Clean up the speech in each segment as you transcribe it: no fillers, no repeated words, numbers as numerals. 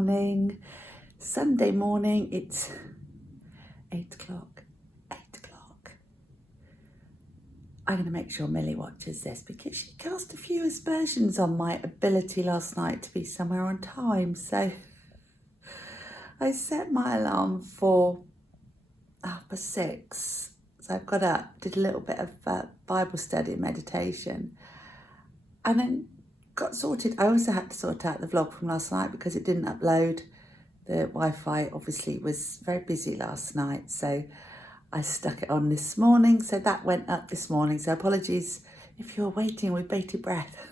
morning, Sunday morning. It's 8 o'clock. 8 o'clock. I'm going to make sure Millie watches this because she cast a few aspersions on my ability last night to be somewhere on time. So I set my alarm for 6:30. So I got up, did a little bit of Bible study and meditation, and then got sorted. I also had to sort out the vlog from last night because it didn't upload. The Wi-Fi obviously was very busy last night, so I stuck it on this morning. So that went up this morning. So apologies if you're waiting with bated breath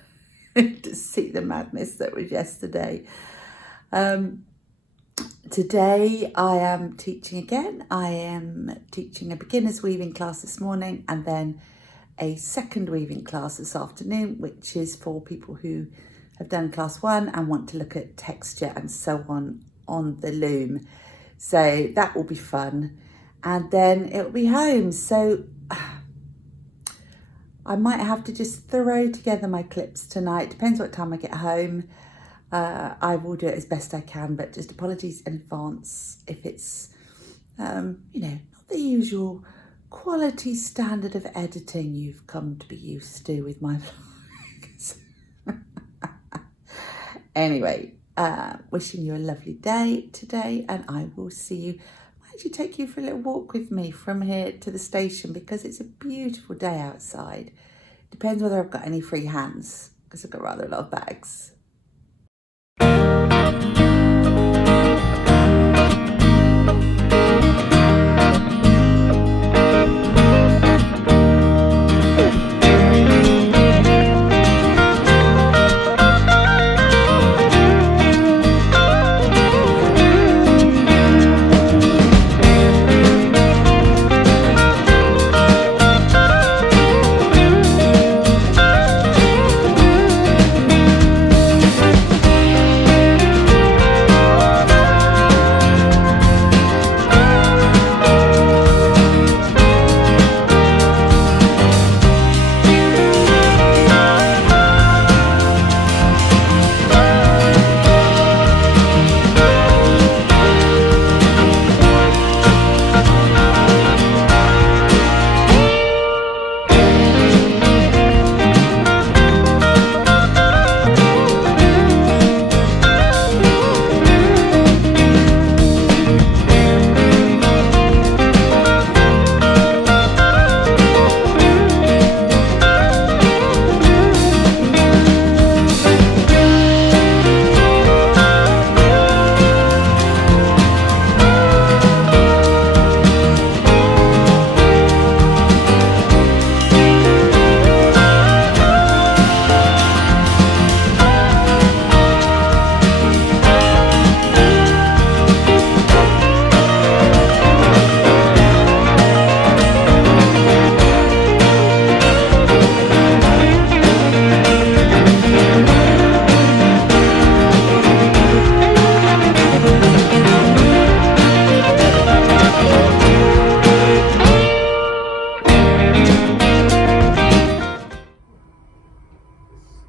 to see the madness that was yesterday. Today I am teaching again. I am teaching a beginner's weaving class this morning and then a second weaving class this afternoon, which is for people who have done class 1 and want to look at texture and so on the loom. So that will be fun. And then it'll be home. So I might have to just throw together my clips tonight. Depends what time I get home. I will do it as best I can, but just apologies in advance if it's, not the usual quality standard of editing you've come to be used to with my vlogs. Anyway, wishing you a lovely day today, and I will see you. I might actually take you for a little walk with me from here to the station because it's a beautiful day outside. Depends whether I've got any free hands because I've got rather a lot of bags.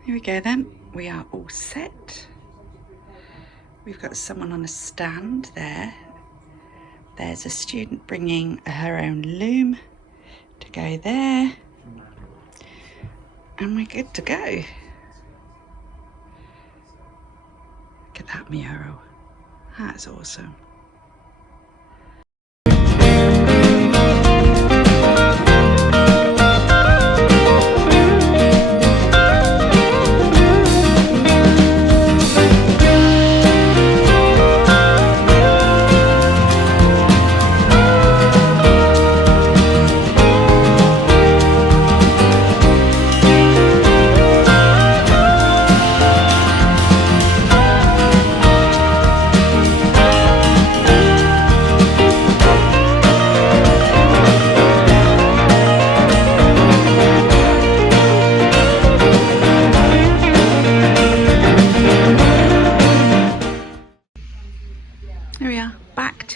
Here we go then, we are all set. We've got someone on a stand there. There's a student bringing her own loom to go there. And we're good to go. Look at that mural, that's awesome.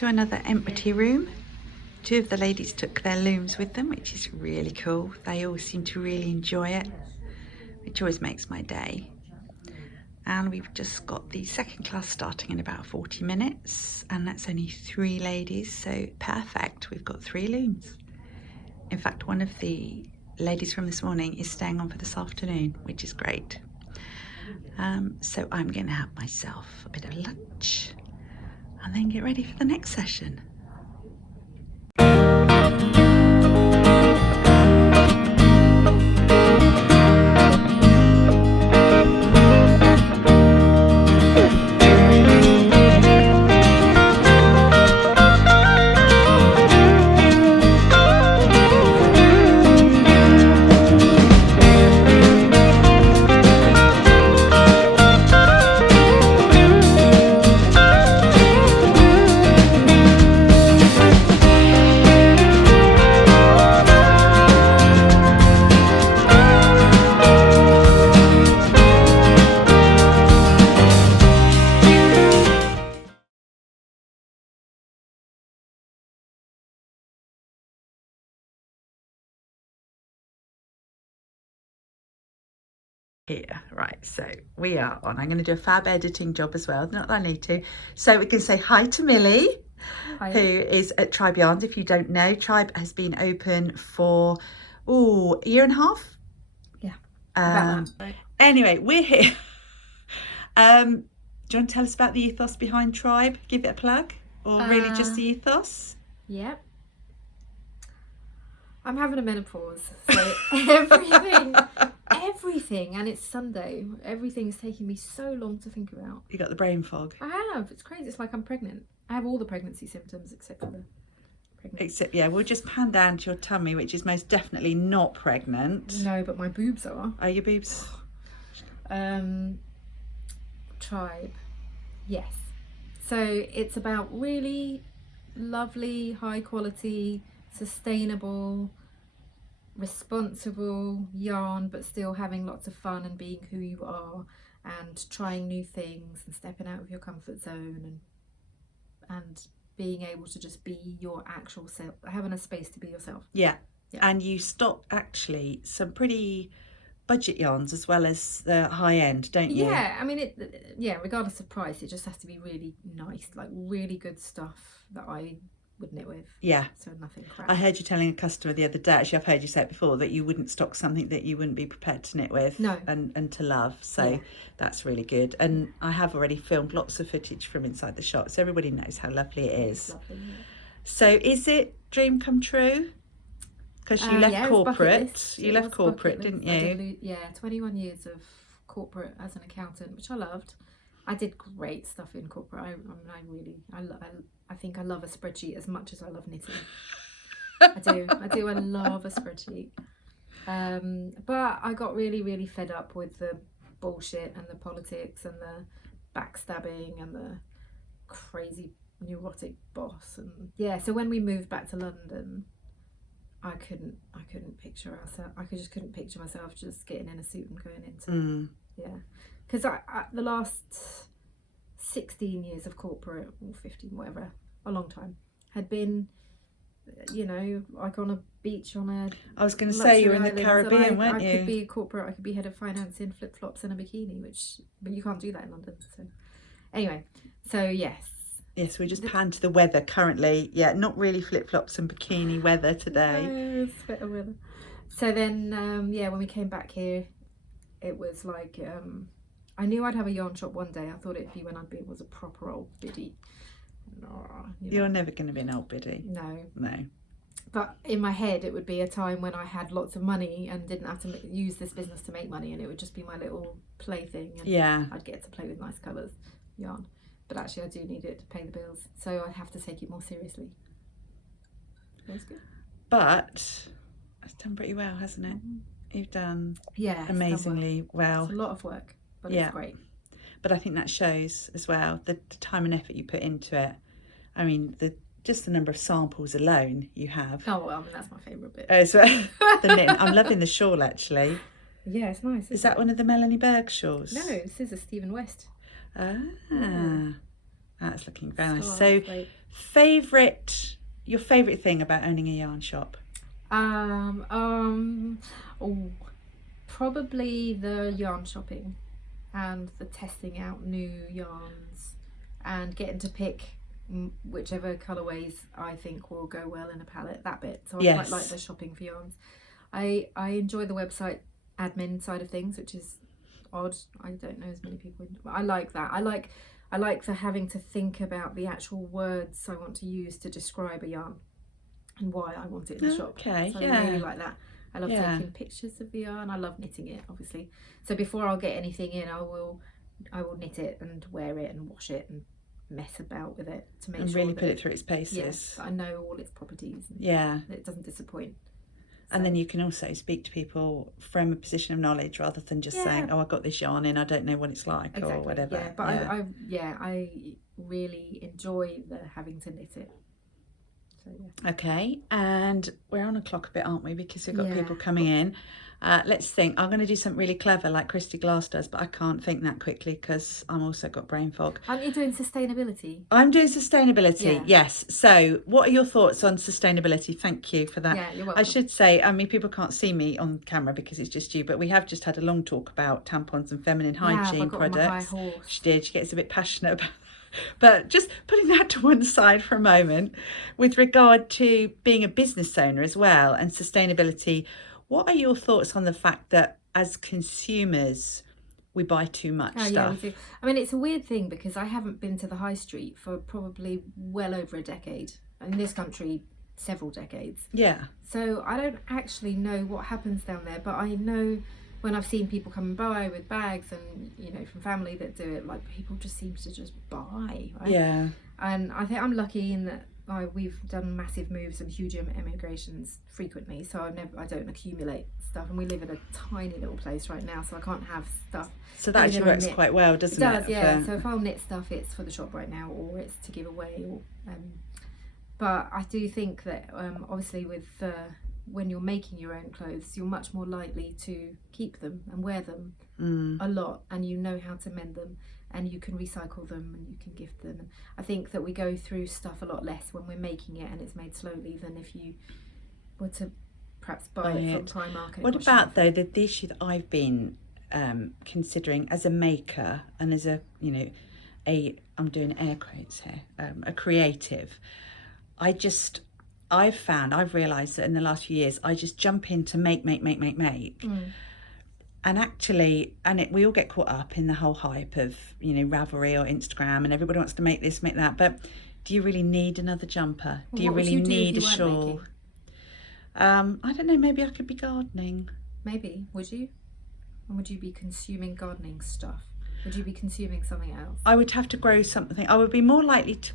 Another empty room. 2 of the ladies took their looms with them, which is really cool. They all seem to really enjoy it, which always makes my day. and we've just got the second class starting in about 40 minutes, and that's only 3 ladies, so perfect. We've got 3 looms. In fact, one of the ladies from this morning is staying on for this afternoon, which is great. So I'm going to have myself a bit of lunch and then get ready for the next session. Here, right, so we are on. I'm going to do a fab editing job as well, not that I need to. So we can say hi to Milli, hi, who is at Tribe Yarns. If you don't know, Tribe has been open for a year and a half. Yeah, about that. Right. Anyway, we're here. Do you want to tell us about the ethos behind Tribe? Give it a plug, or really just the ethos? Yep. I'm having a menopause, so everything, and it's Sunday. Everything's taking me so long to think about. You got the brain fog. I have. It's crazy. It's like I'm pregnant. I have all the pregnancy symptoms except for the pregnancy. Except, yeah, we'll just pan down to your tummy, which is most definitely not pregnant. No, but my boobs are. Are your boobs? Tribe. Yes. So it's about really lovely, high quality, sustainable, responsible yarn, but still having lots of fun and being who you are and trying new things and stepping out of your comfort zone and being able to just be your actual self, having a space to be yourself. Yeah. And you stock actually some pretty budget yarns as well as the high end, don't you? Yeah, I mean, regardless of price, it just has to be really nice, like really good stuff that I would knit with. Yeah. So nothing crap. I heard you telling a customer the other day, actually I've heard you say it before, that you wouldn't stock something that you wouldn't be prepared to knit with. No. And to love. So that's really good. And I have already filmed lots of footage from inside the shop, so everybody knows how lovely it is. It's lovely, yeah. So is it dream come true? Because you left corporate. You left corporate, didn't you? 21 years of corporate as an accountant, which I loved. I did great stuff in corporate. I think I love a spreadsheet as much as I love knitting. I love a spreadsheet. But I got really, really fed up with the bullshit and the politics and the backstabbing and the crazy neurotic boss. And so when we moved back to London, I couldn't picture ourselves. Just couldn't picture myself just getting in a suit and going into because I the last 16 years of corporate, or 15, whatever, a long time, had been, like on a beach on a. I was going to say you were in the Caribbean, weren't you? I could be corporate. I could be head of finance in flip flops and a bikini, but you can't do that in London. So anyway, Yes, we just pan to the weather currently. Yeah, not really flip flops and bikini weather today. No, it's better weather. So then, when we came back here, it was like I knew I'd have a yarn shop one day. I thought it'd be when I was a proper old biddy. You're never going to be an old biddy. No. But in my head, it would be a time when I had lots of money and didn't have to use this business to make money, and it would just be my little plaything. And I'd get to play with nice colours yarn. But actually, I do need it to pay the bills, so I have to take it more seriously. That's good. But it's done pretty well, hasn't it? You've done amazingly well. It's a lot of work, but it's great. But I think that shows as well the time and effort you put into it. I mean, just the number of samples alone you have. Oh, well, I mean, that's my favourite bit. Oh, so the knit. I'm loving the shawl, actually. Yeah, it's nice. Is that one of the Melanie Berg shawls? No, this is a Stephen West. That's looking very nice. So, your favourite thing about owning a yarn shop? Probably the yarn shopping. and the testing out new yarns and getting to pick whichever colourways I think will go well in a palette, that bit. So I quite like the shopping for yarns. I enjoy the website admin side of things, which is odd. I don't know as many people, but I like that. I like the having to think about the actual words I want to use to describe a yarn and why I want it in the shop. Okay, so yeah. I really like that. I love taking pictures of the yarn. I love knitting it, obviously. So before I'll get anything in, I will knit it and wear it and wash it and mess about with it to make and sure really that put it through its paces. Yes, I know all its properties. And that it doesn't disappoint. And then you can also speak to people from a position of knowledge rather than just saying, "Oh, I got this yarn in, I don't know what it's like," or whatever. Yeah, but I really enjoy the having to knit it. So, yeah. Okay, and we're on a clock a bit, aren't we? Because we've got people coming in. Let's think. I'm going to do something really clever like Christy Glass does, but I can't think that quickly because I'm also got brain fog. Aren't you doing sustainability? I'm doing sustainability, yes. So what are your thoughts on sustainability? Thank you for that. Yeah, you're welcome. I should say, I mean, people can't see me on camera because it's just you, but we have just had a long talk about tampons and feminine hygiene products. On my high horse. She did. She gets a bit passionate about But just putting that to one side for a moment, with regard to being a business owner as well and sustainability, what are your thoughts on the fact that as consumers we buy too much stuff? Yeah, we do. I mean, it's a weird thing because I haven't been to the high street for probably well over a decade. In this country, several decades. Yeah. So I don't actually know what happens down there, but I know when I've seen people coming by with bags and, you know, from family that do it, like people just seem to just buy, right? Yeah. And I think I'm lucky in that we've done massive moves and huge emigrations frequently, so I don't accumulate stuff, and we live in a tiny little place right now, so I can't have stuff. So that actually works quite well, doesn't it? It does, yeah. So if I'll knit stuff, it's for the shop right now, or it's to give away, or but I do think that obviously with when you're making your own clothes, you're much more likely to keep them and wear them a lot, and you know how to mend them, and you can recycle them and you can gift them. And I think that we go through stuff a lot less when we're making it and it's made slowly than if you were to perhaps buy it from Primark. What about though the issue that I've been considering as a maker and as a, you know, I'm doing air quotes here, a creative. I've realised that in the last few years, I just jump in to make. And actually, we all get caught up in the whole hype of, you know, Ravelry or Instagram, and everybody wants to make this, make that. But do you really need another jumper? Do you really need a shawl? I don't know, maybe I could be gardening. Maybe, would you? And would you be consuming gardening stuff? Would you be consuming something else? I would have to grow something. I would be more likely to,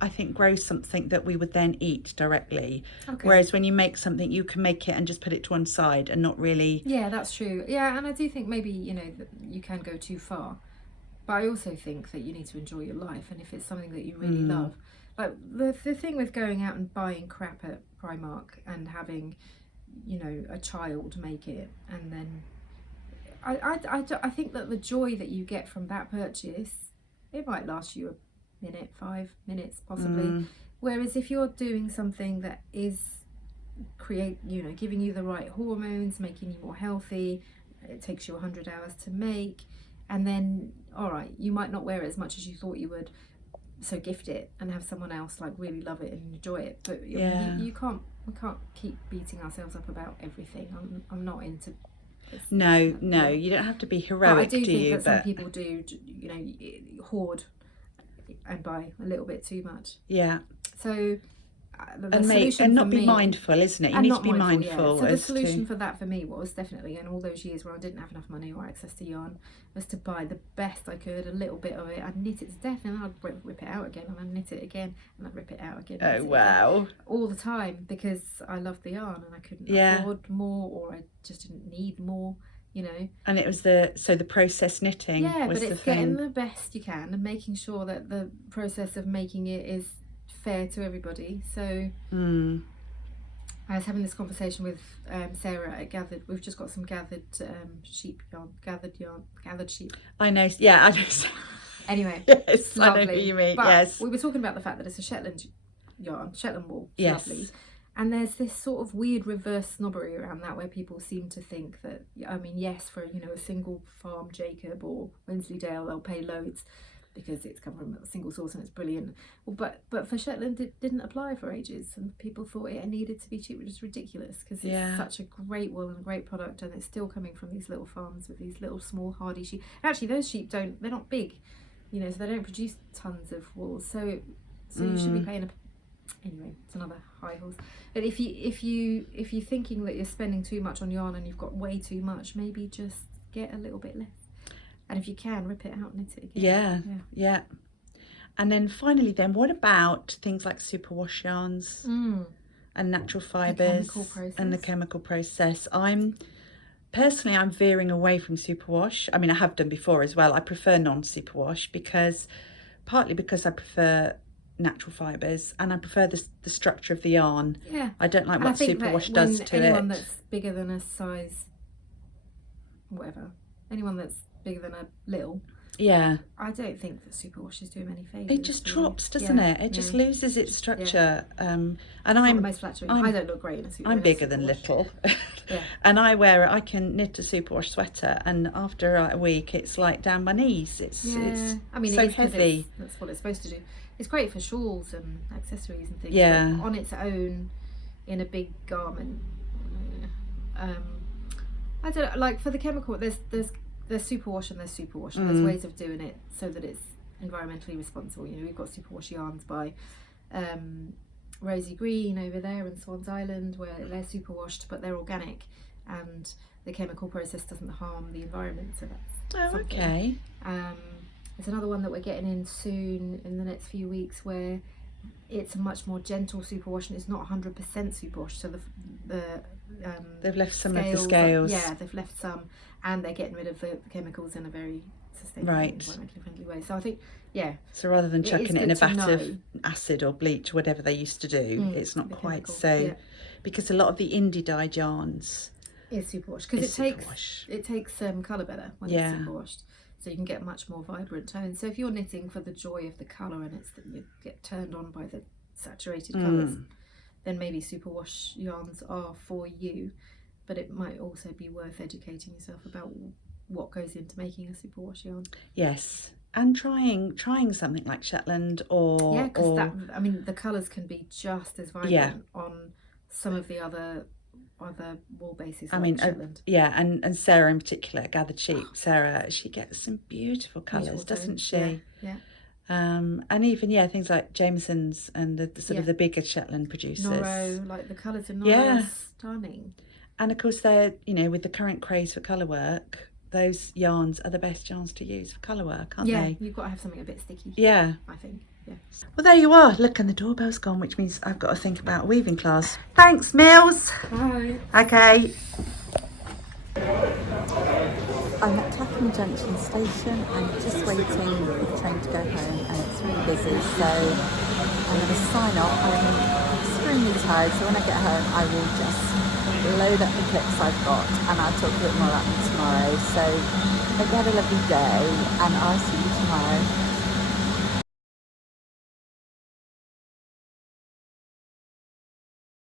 I think, grow something that we would then eat directly. Okay. Whereas when you make something, you can make it and just put it to one side and not really... Yeah, that's true. Yeah, and I do think maybe, you know, that you can go too far. But I also think that you need to enjoy your life, and if it's something that you really love. Like the thing with going out and buying crap at Primark and having, you know, a child make it, and then... I think that the joy that you get from that purchase, it might last you a minute, 5 minutes possibly. Whereas if you're doing something that is giving you the right hormones, making you more healthy, it takes you 100 hours to make, and then all right, you might not wear it as much as you thought you would, so gift it and have someone else like really love it and enjoy it. But we can't keep beating ourselves up about everything. I'm not into this. No, you don't have to be heroic. But I do think that some people do, you know, hoard and buy a little bit too much. Yeah. So and not be mindful, isn't it? You need to be mindful. Yeah. So the solution for that for me was definitely, in all those years where I didn't have enough money or access to yarn, was to buy the best I could, a little bit of it. I'd knit it to death, and then I'd rip it out again, and I'd knit it again, and I'd rip it out again. Oh wow! All the time, because I loved the yarn and I couldn't afford more, or I just didn't need more. You know, and it was the process knitting. Yeah, was but it's getting the best you can and making sure that the process of making it is fair to everybody. So I was having this conversation with Sarah at Gathered. We've just got some gathered sheep yarn, gathered sheep. I know. Yeah, I know. Anyway, yes, lovely. I know who you mean. But yes, we were talking about the fact that it's a Shetland yarn, Shetland wool. Yes. Lovely. And there's this sort of weird reverse snobbery around that, where people seem to think that, I mean, yes, for, you know, a single farm Jacob or Wensleydale, they'll pay loads because it's come from a single source and it's brilliant. But for Shetland, it didn't apply for ages, and people thought it needed to be cheap, which is ridiculous, because it's such a great wool and great product, and it's still coming from these little farms with these little small hardy sheep. Actually, those sheep they're not big, you know, so they don't produce tons of wool. So you should be paying anyway, it's another high horse. But if you're thinking that you're spending too much on yarn and you've got way too much, maybe just get a little bit less. And if you can, rip it out and knit it again. Yeah. And then finally, then what about things like superwash yarns and natural fibres and the chemical process? I'm veering away from superwash. I mean, I have done before as well. I prefer non-superwash partly because I prefer natural fibres, and I prefer the structure of the yarn. Yeah. I don't like what superwash does to anyone that's bigger than a size, whatever, anyone that's bigger than a little, I don't think that superwash is doing many favours. It just drops, doesn't it? It just loses its structure. And I'm most flattering. I don't look great in a superwash. I'm bigger than little. And I can knit a superwash sweater, and after a week it's like down my knees. It's I mean, so heavy. That's what it's supposed to do. It's great for shawls and accessories and things. Yeah. But on its own, in a big garment, I don't know, like for the chemical, there's superwash and there's superwash. And there's ways of doing it so that it's environmentally responsible. You know, we've got superwash yarns by Rosy Green over there in Swans Island, where they're superwashed, but they're organic, and the chemical process doesn't harm the environment. So that's something. Okay. There's another one that we're getting in soon in the next few weeks, where it's a much more gentle superwash, and it's not 100% superwash. So they've left some of the scales. They've left some, and they're getting rid of the chemicals in a very sustainable, environmentally friendly way. So I think, so rather than chucking it in a vat of acid or bleach, whatever they used to do, it's not quite so. Because a lot of the indie dyed yarns is superwash, because it takes colour better when it's superwashed. So you can get much more vibrant tones. So if you're knitting for the joy of the colour, and it's that you get turned on by the saturated colours, then maybe superwash yarns are for you. But it might also be worth educating yourself about what goes into making a superwash yarn. Yes, and trying something like Shetland or because the colours can be just as vibrant on some of the other wool bases. Shetland. And Sarah in particular, Gathered Sheep. Sarah, she gets some beautiful colours, doesn't she? Yeah. And even things like Jameson's and the sort of the bigger Shetland producers. Norro, like the colours in Norro are stunning. And of course, they're with the current craze for colour work, those yarns are the best yarns to use for colour work, aren't they? Yeah, you've got to have something a bit sticky. Yeah, I think. Yeah. Well, there you are. Look, and the doorbell's gone, which means I've got to think about a weaving class. Thanks, Mills. Bye. Okay. I'm at Clapham Junction station. I'm just waiting for the train to go home, and it's really busy, so I'm going to sign off. I'm extremely tired, so when I get home I will just load up the clips I've got, and I'll talk a bit more about them tomorrow. So hope you had a lovely day, and I'll see you tomorrow.